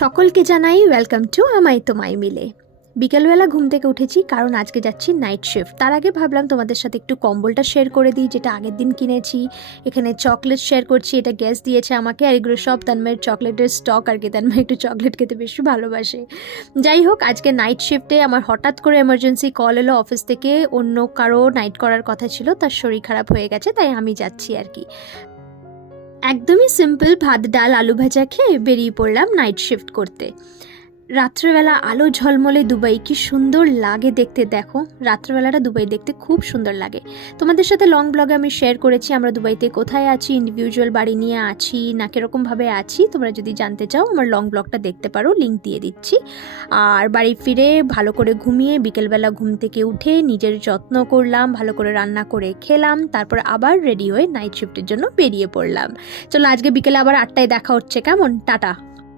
সকলকে জানাই welcome to আমায় তোমায় মিলে। বিকেলবেলা ঘুম থেকে উঠেছি কারণ আজকে যাচ্ছি নাইট শিফট। তার আগে ভাবলাম তোমাদের সাথে একটু কম্বলটা শেয়ার করে দিই, যেটা আগের দিন কিনেছি। এখানে চকলেট শেয়ার করছি, এটা গ্যাস দিয়েছে আমাকে, আর এগুলো সব তানমের চকলেটের স্টক আর কি। তানমা একটু চকলেট খেতে বেশি ভালোবাসে। যাই হোক, আজকে নাইট শিফটে আমার হঠাৎ করে এমার্জেন্সি কল এলো অফিস থেকে। অন্য কারো নাইট করার কথা ছিল, তার শরীর খারাপ হয়ে গেছে, তাই আমি যাচ্ছি আর কি। একদমই সিম্পল ভাত ডাল আলু ভাজা খেয়ে বেরিয়ে পড়লাম নাইট শিফট করতে। রাত্রেবেলা আলো ঝলমলে দুবাই কি সুন্দর লাগে দেখতে। দেখো, রাত্রেবেলাটা দুবাই দেখতে খুব সুন্দর লাগে। তোমাদের সাথে লং ব্লগে আমি শেয়ার করেছি আমরা দুবাইতে কোথায় আছি, ইন্ডিভিজুয়াল বাড়ি নিয়ে আছি না কীরকমভাবে আছি। তোমরা যদি জানতে চাও আমার লং ব্লগটা দেখতে পারো, লিঙ্ক দিয়ে দিচ্ছি। আর বাড়ি ফিরে ভালো করে ঘুমিয়ে বিকেলবেলা ঘুম থেকে উঠে নিজের যত্ন করলাম, ভালো করে রান্না করে খেলাম, তারপর আবার রেডি হয়ে নাইট শিফটের জন্য বেরিয়ে পড়লাম। চলো, আজকে বিকেলে আবার 8টায় দেখা হচ্ছে, কেমন? টাটা।